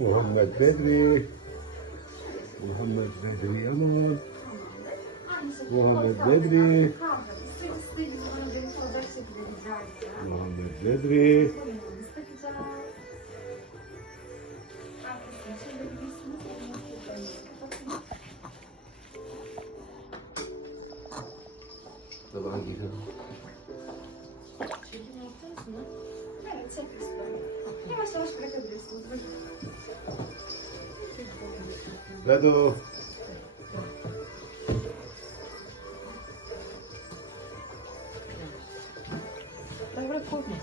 Muhammed Bedri. Muhammed Bedri Yaman. Muhammed Bedri. Muhammed Bedri. Tamam gidelim. Çekim yaptınız mı? Evet, çektik. Yavaş yavaş bırakabilirsiniz. Bedo. Bırak korkma.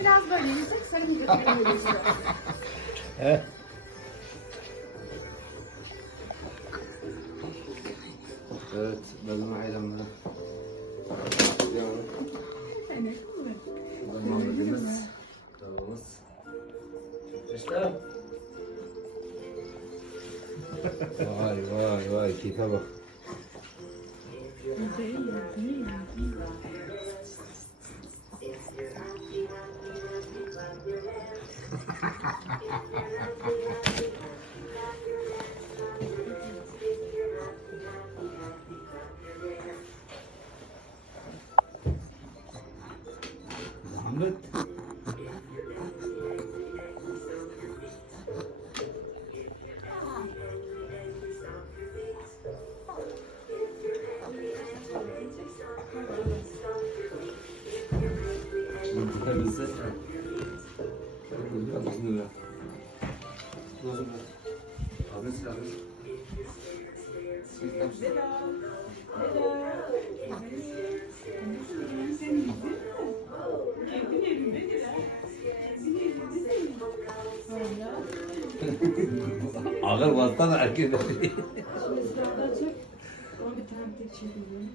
Biraz böyle yüksek, sonra bir götürelim. Evet, benim ailemle. Muhammed'imiz, tamamız. İşte. Vay vay vay, keyfe bak. Muhammed. Bismillah. Bismillah. Ağır vasıtan erkek. Şimdi sırada çek. Orada bir tane tek çekelim.